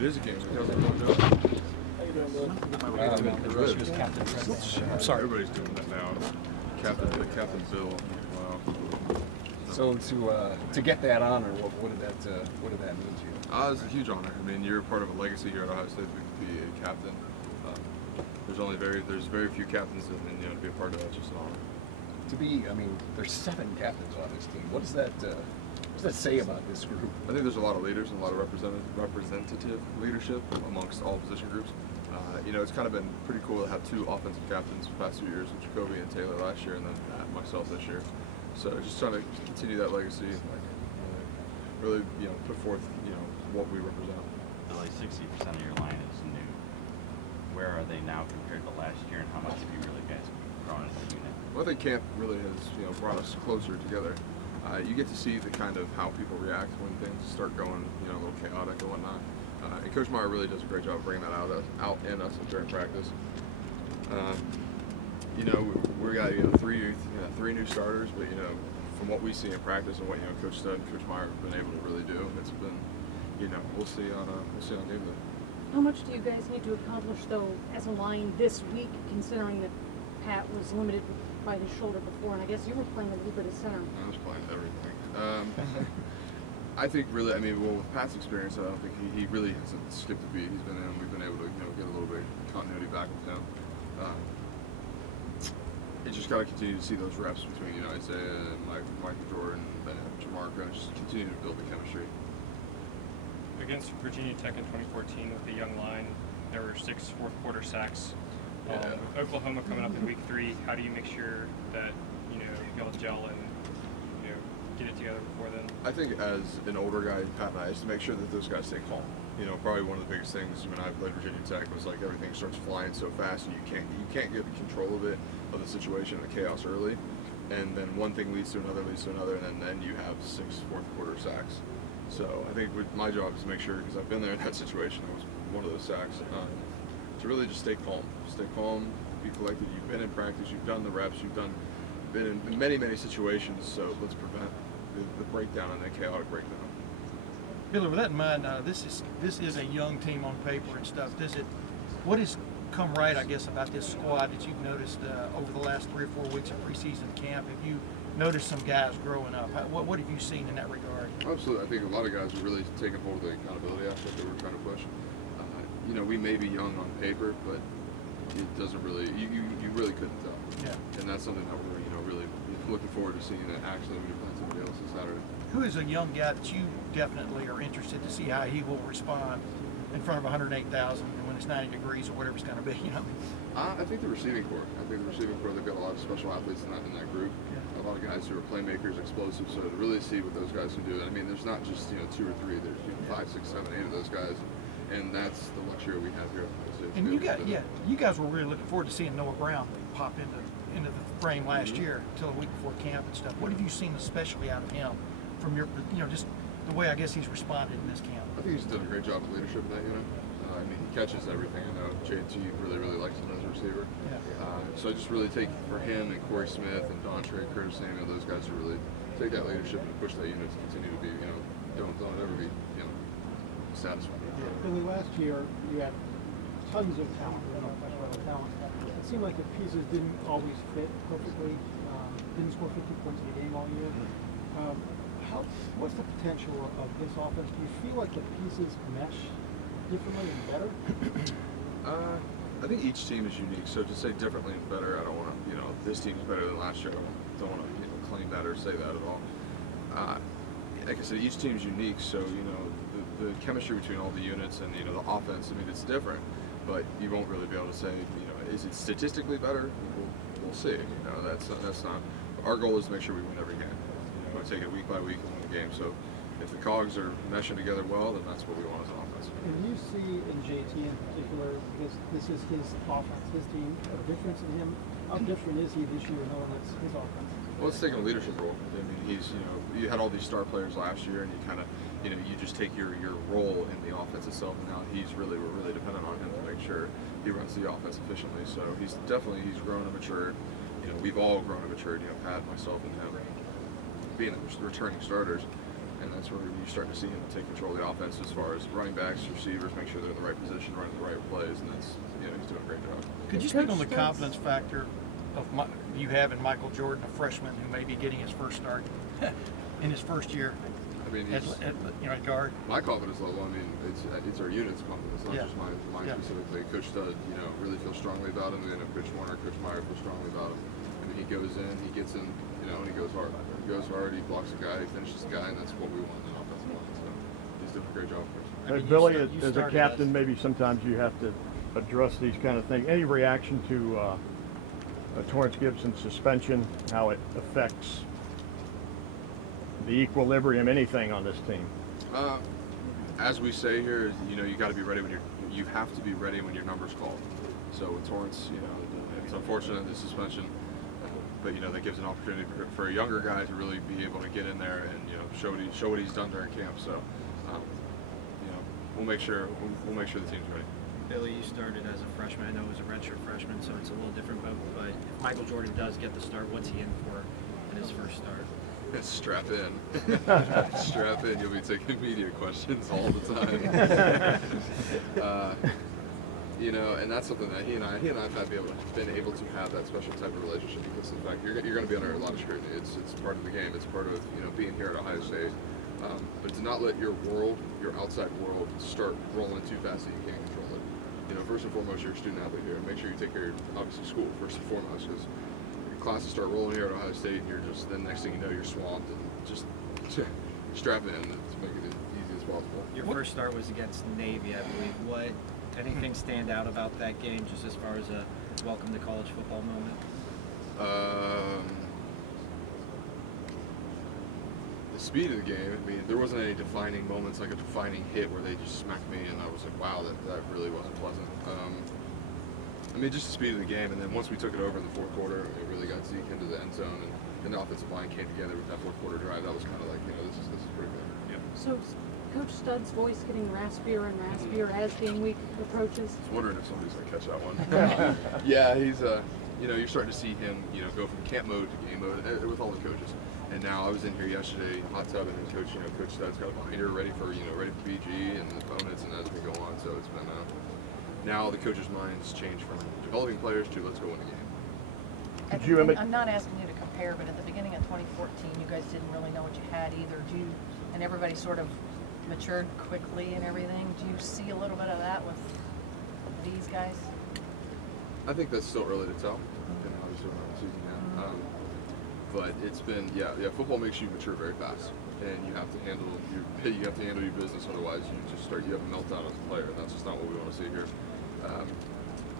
It is a game. How's everyone doing? How you doing, Bill? I'm sorry. Everybody's doing that now. Captain Bill. Wow. So to get that honor, what did that mean to you? It was a huge honor. I mean, you're part of a legacy here at Ohio State to be a captain. There's very few captains, and to be a part of that's just an honor. There's 7 captains on this team. What does that say about this group? I think there's a lot of leaders and a lot of representative leadership amongst all position groups. It's kind of been pretty cool to have 2 offensive captains the past 2 years, with Jacoby and Taylor last year, and then myself this year. So just trying to continue that legacy and really put forth what we represent. So like 60% of your line is new. Where are they now compared to last year, and how much have you really guys grown as a unit? Well, I think camp really has brought us closer together. You get to see the kind of how people react when things start going a little chaotic and whatnot. And Coach Meyer really does a great job of bringing that out in us during practice. We got 3 new starters, but from what we see in practice and what Coach Stud and Coach Meyer have been able to really do, it's been we'll see on game day. How much do you guys need to accomplish, though, as a line this week, considering that Pat was limited by his shoulder before, and I guess you were playing a little bit of center? I was playing everything. I think really, with Pat's experience, I don't think he really hasn't skipped a beat. He's been in. We've been able to get a little bit of continuity back with him. You just got to continue to see those reps between Isaiah and Michael Jordan and Jamarco, and just continue to build the chemistry. Against Virginia Tech in 2014 with the young line, there were 6 fourth-quarter sacks. With Oklahoma coming up in week 3, how do you make sure that y'all gel and get it together before then? I think as an older guy, Pat and I, is to make sure that those guys stay calm. Probably one of the biggest things when I played Virginia Tech was like everything starts flying so fast and you can't get the control of the situation, the chaos early, and then one thing leads to another, and then you have 6 fourth-quarter sacks. So I think my job is to make sure, because I've been there in that situation, I was one of those sacks, to really just stay calm, be collected. You've been in practice, you've done the reps, been in many, many situations, so let's prevent the breakdown and the chaotic breakdown. Billy, with that in mind, this is a young team on paper and stuff. What has come right, I guess, about this squad that you've noticed over the last 3 or 4 weeks of preseason camp? Have you noticed some guys growing up? What have you seen in that regard? Absolutely. I think a lot of guys are really taking hold of the accountability aspect that we're trying to push. We may be young on paper, but it doesn't really, you really couldn't tell. Yeah. And that's something that we're really looking forward to seeing that actually when you're playing somebody else on Saturday. Who is a young guy that you definitely are interested to see how he will respond in front of 108,000 when it's 90 degrees or whatever it's going to be? I think the receiving corps. They've got a lot of special athletes in that group. Yeah. A lot of guys who are playmakers, explosive. So to really see what those guys can do. There's not just 2 or 3. There's 5, 6, 7, 8 of those guys, and that's the luxury we have here. And you guys were really looking forward to seeing Noah Brown pop into the frame last year until a week before camp and stuff. What have you seen especially out of him from your just the way I guess he's responded in this camp? I think he's done a great job of leadership in that unit. He catches everything. I know JT really likes him as a receiver. Yeah. So I just really take for him and Corey Smith and Dontre and Curtis Samuel, those guys who really take that leadership and push that unit to continue to be, don't ever be, satisfied. Yeah. Billy, last year you had tons of talent, fresh level talent. It seemed like the pieces didn't always fit perfectly. Didn't score 50 points in a game all year. What's the potential of this offense? Do you feel like the pieces mesh differently and better? I think each team is unique. So to say differently and better, I don't want to, this team is better than last year. I don't want to, claim that or say that at all. Like I said, each team is unique. So the chemistry between all the units and the offense. It's different, but you won't really be able to say, is it statistically better? We'll see. That's not. Our goal is to make sure we win every game. Take it week by week and win the game. So if the cogs are meshing together well, then that's what we want as an offense. And you see in JT in particular, because this is his offense, his team, a difference in him. How different is he this year knowing that's his offense? Well, it's taking a leadership role. He's, you had all these star players last year, and you kind of, you just take your role in the offense itself, and now we're really dependent on him to make sure he runs the offense efficiently. So he's grown and matured. We've all grown and matured. Pat, myself, and him, being the returning starters, and that's that's where you start to see him take control of the offense as far as running backs, receivers, make sure they're in the right position, running the right plays, and that's, he's doing a great job. Could you Coach speak on the Studs- confidence factor of you have in Michael Jordan, a freshman who may be getting his first start in his first year I mean, at guard? my confidence level, I mean, it's our unit's confidence, not Yeah. just mine Yeah. specifically. Coach Stud, really feels strongly about him, and Coach Warner, Coach Meyer feel strongly about him. I mean, he goes in, he gets in, and he goes hard. He goes hard, he blocks a guy, he finishes the guy, and that's what we want in an offensive line. So he's doing a great job for us. I mean, you Billy, you as a started captain, maybe sometimes you have to address these kind of things. Any reaction to Torrance Gibson's suspension, how it affects the equilibrium, anything on this team? As we say here, you got to be ready you have to be ready when your number's called. So with Torrance, it's unfortunate the suspension, but that gives an opportunity for a younger guy to really be able to get in there and show what he's done during camp. So we'll make sure the team's ready. Billy, you started as a freshman. I know it was a redshirt freshman, so it's a little different. But if Michael Jordan does get the start, what's he in for in his first start? Strap in. Strap in. You'll be taking media questions all the time. And that's something that he and I have been able to have that special type of relationship because of the fact you're going to be under a lot of scrutiny. It's part of the game. It's part of being here at Ohio State. But to not let your outside world, start rolling too fast that you can't control it. First and foremost, you're a student athlete here, and make sure you take care of obviously school first and foremost because classes start rolling here at Ohio State, and you're just then next thing you know you're swamped and just strap in to make it as easy as possible. Your first start was against Navy, I believe. Anything stand out about that game, just as far as a welcome to college football moment? The speed of the game. I mean, there wasn't any defining moments like a defining hit where they just smacked me, and I was like, wow, that really wasn't pleasant. Just the speed of the game, and then once we took it over in the fourth quarter, it really got Zeke into the end zone, and the offensive line came together with that fourth quarter drive. That was kind of like, this is pretty good. So is Coach Stud's voice getting raspier and raspier as game week approaches? I was wondering if somebody's gonna catch that one. Yeah, he's you're starting to see him, go from camp mode to game mode with all the coaches. And now I was in here yesterday, hot tubbing, and Coach Stud's got a binder ready for BG and the opponents, and as we go on. So it's been now the coaches' minds change from developing players to let's go win the game. Could you I'm not asking you to compare, but at the beginning of 2014, you guys didn't really know what you had either. And everybody sort of matured quickly and everything. Do you see a little bit of that with these guys? I think that's still early to tell. Obviously, we're not in the season now. But it's been, football makes you mature very fast, and you have to handle your business. Otherwise, you have a meltdown as a player, and that's just not what we want to see here.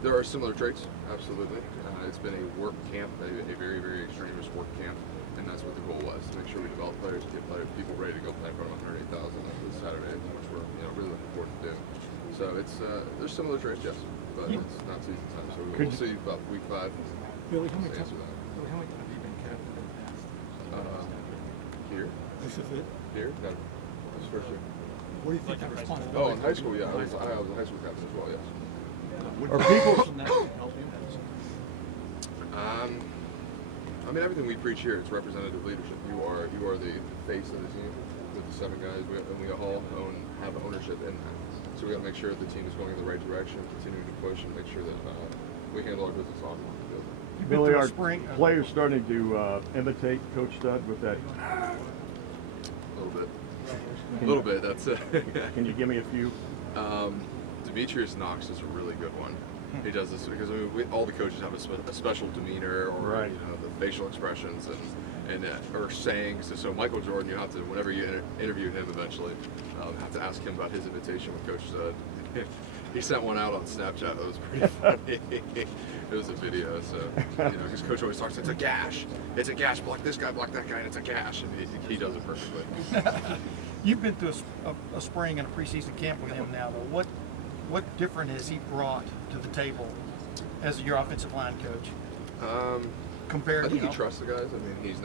There are similar traits, absolutely. It's been a work camp, a very, very extremist work camp, and that's what the goal was, to make sure we develop players, get people ready to go play in front of 108,000 this Saturday, which we're really looking forward to do. So there's similar traits, yes, but it's not season time, so we'll see about week 5. Billy, how many Answer times that. have you been captain in the past? Here? This is it? Here? No. This first year. What do you think the responsibility? Oh, in high school, yeah. I was a high school captain as well, yes. Would Are the people- person that would help you? Everything we preach here, it's representative leadership. You are the face of the team with the 7 guys, and we all have ownership in that. So we got to make sure the team is going in the right direction, continuing to push, and make sure that we handle our business on the field. You've been Billy, through a are spring. players starting to imitate Coach Stud with that? A little bit. That's Can you give me a few? Demetrius Knox is a really good one. He does this because all the coaches have a special demeanor or Right. The facial expressions and or sayings. So Michael Jordan, you have to whenever you interview him eventually, have to ask him about his invitation with Coach Stud. He sent one out on Snapchat. That was pretty funny. It was a video, so because Coach always talks, it's a gash, block this guy, block that guy, and it's a gash, and he does it perfectly. You've been through a spring and a preseason camp with him now, though. What different has he brought to the table as your offensive line coach? Compared I think to he trusts the guys. He's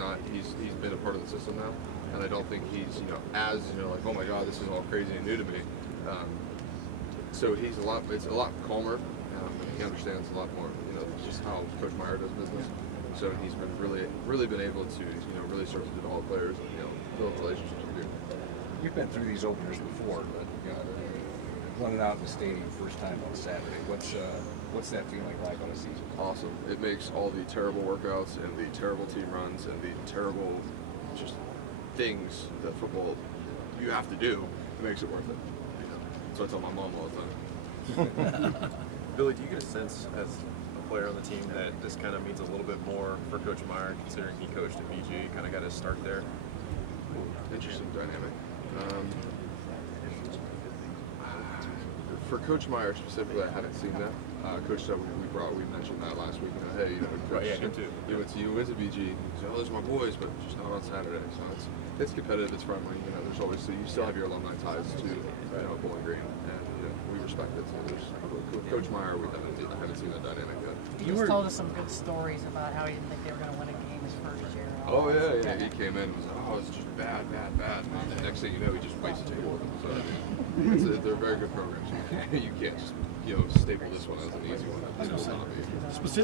been a part of the system now, and I don't think he's as like, oh my God, this is all crazy and new to me. So it's a lot calmer. He understands a lot more, just how Coach Meyer does business. So he's been really been able to really start to develop players and build relationships with you. You've been through these openers before, but running out in the stadium first time on Saturday, what's that feeling like on a season? Awesome. It makes all the terrible workouts and the terrible team runs and the terrible just things that football you have to do. It makes it worth it. You know? So I tell my mom all the time. Billy, do you get a sense as a player on the team that this kind of means a little bit more for Coach Meyer, considering he coached at BG, kind of got his start there? Interesting dynamic. For Coach Meyer specifically, I haven't seen that. Coach said we mentioned that last week. Hey, Coach, yeah, him too. You went to BG. He said, oh, those are my boys, but just not on Saturday. So it's competitive. It's friendly. There's always you still have your alumni ties to Bowling Green, and we respect it. So there's Coach Meyer. I haven't seen that dynamic yet. He just told us some good stories about how he didn't think they were going to win a game his first year. and all Oh that. yeah. He came in and was like, oh, it's just bad. And the next thing you know, he just wastes a table with them. So they're very good programs. You can't just staple this one as an easy one. It will not be. Specific